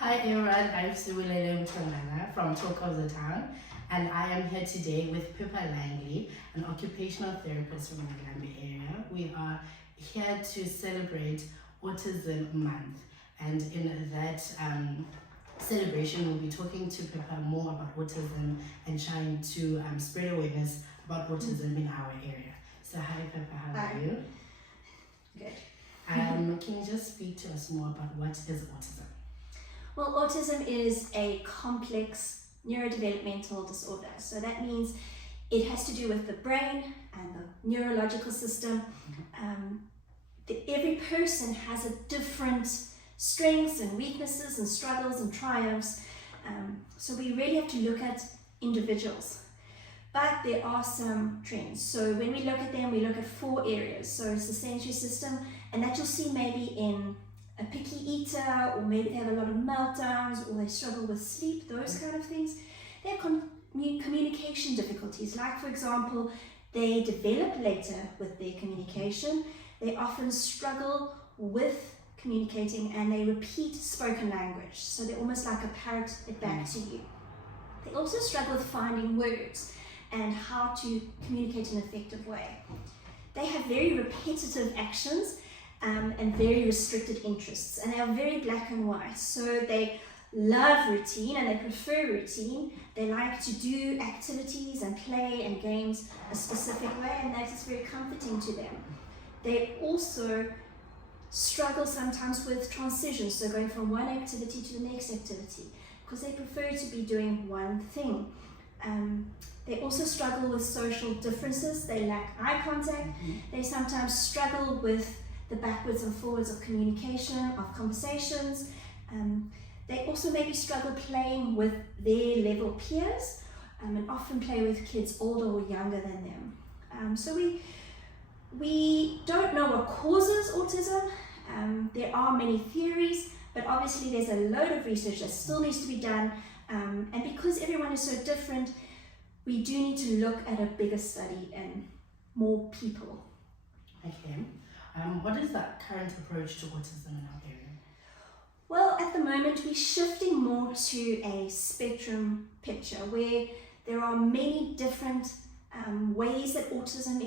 Hi everyone, I'm Siwilele Mtondana from Talk of the Town, and I am here today with Pippa Langley, an occupational therapist from the Glambi area. We are here to celebrate Autism Month, and in that celebration we'll be talking to Pippa more about autism and trying to spread awareness about autism in our area. So hi Pippa, how are you? Good. Can you just speak to us more about what is autism? Well, autism is a complex neurodevelopmental disorder. So that means it has to do with the brain and the neurological system. Every person has a different strengths and weaknesses and struggles and triumphs. So we really have to look at individuals. But there are some trends. So when we look at them, we look at 4 areas. So it's the sensory system, and that you'll see maybe in a picky eater, or maybe they have a lot of meltdowns, or they struggle with sleep, those kind of things. They have communication difficulties, like for example, they develop later with their communication. They often struggle with communicating and they repeat spoken language. So they're almost like a parrot it back to you. They also struggle with finding words and how to communicate in an effective way. They have very repetitive actions and very restricted interests, and they are very black and white. So they love routine and they prefer routine. They like to do activities and play and games a specific way, and that is very comforting to them. They also struggle sometimes with transitions, so going from one activity to the next activity, because they prefer to be doing one thing. They also struggle with social differences. They lack eye contact. They sometimes struggle with the backwards and forwards of communication, of conversations. They also maybe struggle playing with their level peers, and often play with kids older or younger than them. So we don't know what causes autism. There are many theories, but obviously there's a load of research that still needs to be done. And because everyone is so different, we do need to look at a bigger study and more people. Okay. What is the current approach to autism in our area? Well, at the moment we're shifting more to a spectrum picture where there are many different ways that autism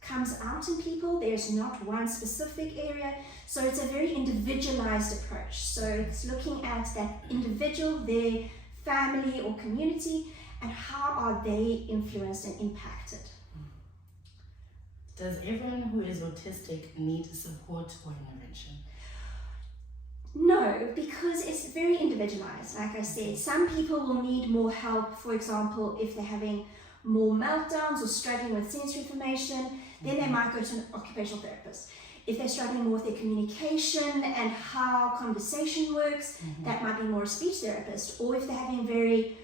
comes out in people. There's not one specific area, so it's a very individualized approach. So it's looking at that individual, their family or community, and how are they influenced and impacted. Does everyone who is autistic need support or intervention? No, because it's very individualized. Like I said, some people will need more help. For example, if they're having more meltdowns or struggling with sensory information, then they might go to an occupational therapist. If they're struggling more with their communication and how conversation works, that might be more a speech therapist. Or if they're having very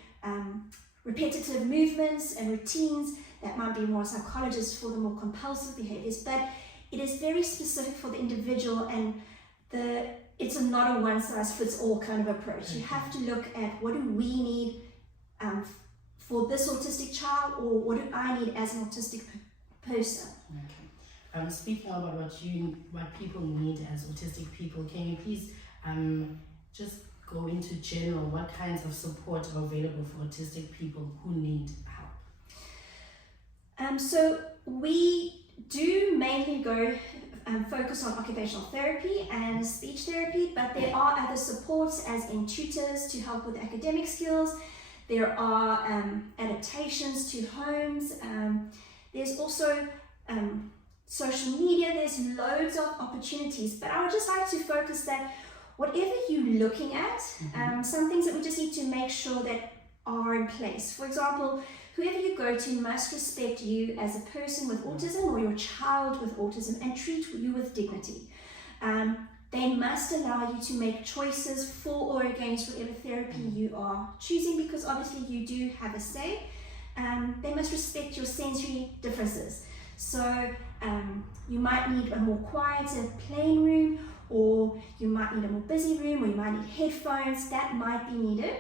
repetitive movements and routines, that might be more a psychologist for the more compulsive behaviors. But it is very specific for the individual, and it's not a one-size-fits-all kind of approach. You have to look at what do we need for this autistic child, or what do I need as an autistic person. Okay. Speaking about what people need as autistic people, can you please just go into general what kinds of support are available for autistic people who need help? So we do mainly go focus on occupational therapy and speech therapy, but there are other supports as in tutors to help with academic skills. There are adaptations to homes. There's also social media. There's loads of opportunities, but I would just like to focus that whatever you're looking at, some things that we just need to make sure that are in place. For example, whoever you go to must respect you as a person with autism or your child with autism and treat you with dignity. They must allow you to make choices for or against whatever therapy you are choosing, because obviously you do have a say. They must respect your sensory differences. So you might need a more quieter playing room, or you might need a more busy room, or you might need headphones. That might be needed.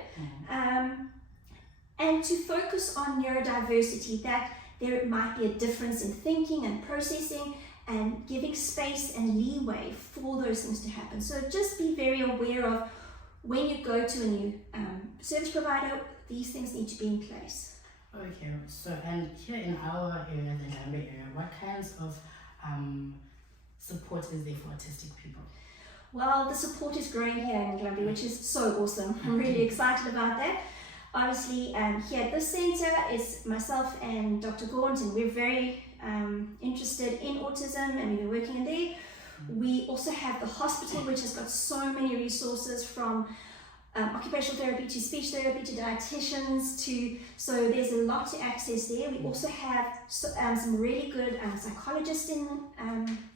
And to focus on neurodiversity, that there might be a difference in thinking and processing, and giving space and leeway for those things to happen. So just be very aware of when you go to a new service provider, these things need to be in place. Okay, so and here in our area, the Njambe area, what kinds of support is there for autistic people? Well, the support is growing here in Nglambi, which is so awesome. I'm really excited about that. Obviously, here at this centre is myself and Dr. Gaunt, and we're very interested in autism, and we've been working in there. We also have the hospital, which has got so many resources, from occupational therapy to speech therapy to dietitians so there's a lot to access there. We also have some really good psychologists in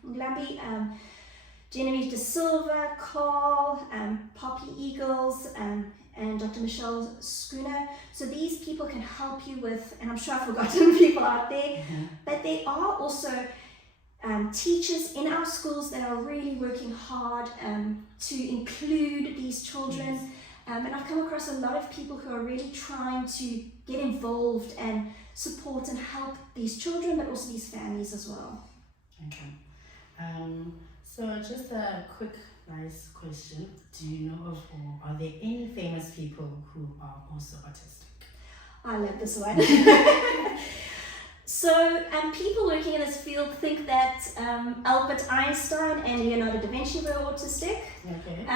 Nglambi, Genevieve De Silva, Carl, Poppy Eagles, and Dr. Michelle Schooner. So these people can help you with, and I'm sure I've forgotten people out there, but there are also teachers in our schools that are really working hard to include these children. Yes. And I've come across a lot of people who are really trying to get involved and support and help these children, but also these families as well. Okay. So just a quick, nice question. Do you know of, or are there any famous people who are also autistic? I love this one. So people working in this field think that Albert Einstein and Leonardo da Vinci were autistic. Okay.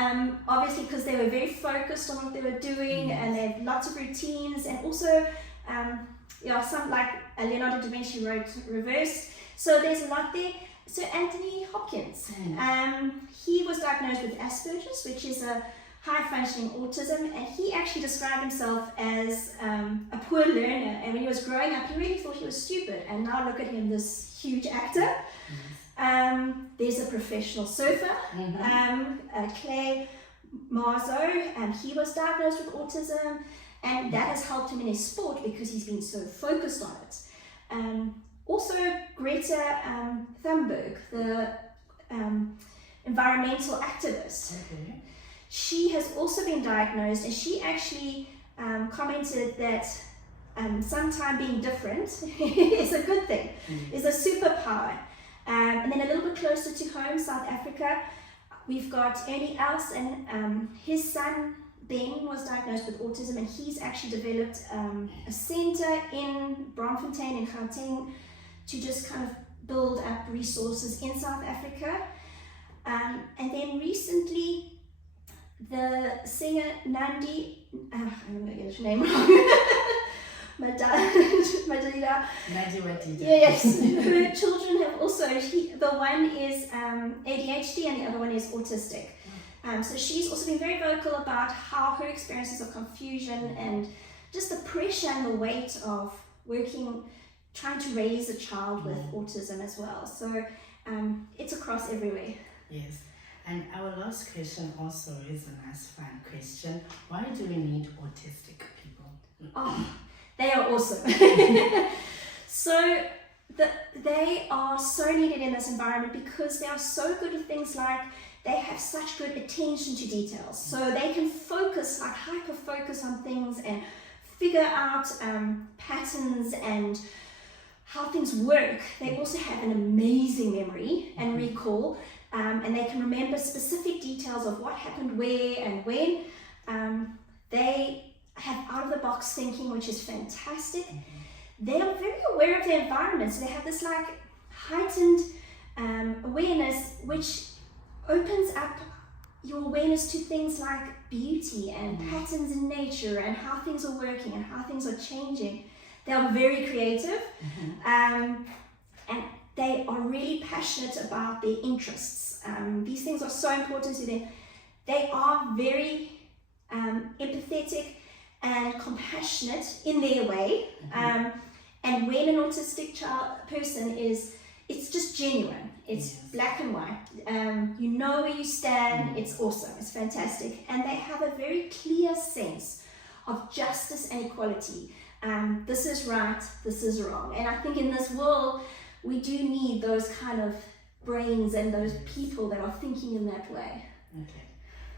Obviously because they were very focused on what they were doing, and they had lots of routines, and also some like Leonardo da Vinci wrote reversed. So there's a lot there. So Anthony Hopkins, he was diagnosed with Asperger's, which is a high-functioning autism, and he actually described himself as a poor learner, and when he was growing up he really thought he was stupid, and now look at him, this huge actor. There's a professional surfer, Clay Marzo, and he was diagnosed with autism, and that has helped him in his sport because he's been so focused on it. Also Greta Thunberg, the environmental activist. Okay. She has also been diagnosed, and she actually commented that sometime being different is a good thing, is a superpower. And then a little bit closer to home, South Africa, we've got Ernie Els, and his son Ben was diagnosed with autism, and he's actually developed a centre in Braamfontein in Gauteng to just kind of build up resources in South Africa. And then recently, the singer Nandi, I'm going to get his name wrong, Madida. Yes, her children have also, the one is ADHD and the other one is autistic. So she's also been very vocal about how her experiences of confusion and just the pressure and the weight of trying to raise a child with autism as well. So it's across everywhere. Yes. And our last question also is a nice fun question. Why do we need autistic people? Oh, they are awesome. So they are so needed in this environment because they are so good at things like they have such good attention to details. So they can focus, like hyper focus on things and figure out patterns and how things work. They also have an amazing memory and recall. And they can remember specific details of what happened where and when. They have out-of-the-box thinking, which is fantastic. They are very aware of their environment, so they have this like heightened awareness, which opens up your awareness to things like beauty and patterns in nature and how things are working and how things are changing. They are very creative, and they are really passionate about their interests. These things are so important to them. They are very empathetic and compassionate in their way. And when an autistic person it's just genuine. It's black and white. You know where you stand. It's awesome. It's fantastic. And they have a very clear sense of justice and equality. This is right, this is wrong. And I think in this world, we do need those kind of brains and those people that are thinking in that way. Okay.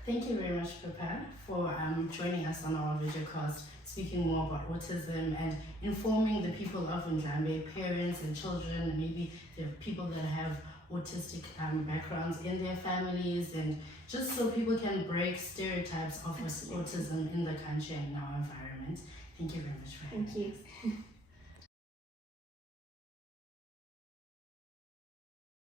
Thank you very much, Pippa, for joining us on our videocast, speaking more about autism and informing the people of Njambe, parents and children, maybe the people that have autistic backgrounds in their families, and just so people can break stereotypes of Absolutely. autism in the country and in our environment. Thank you very much for having Thank you.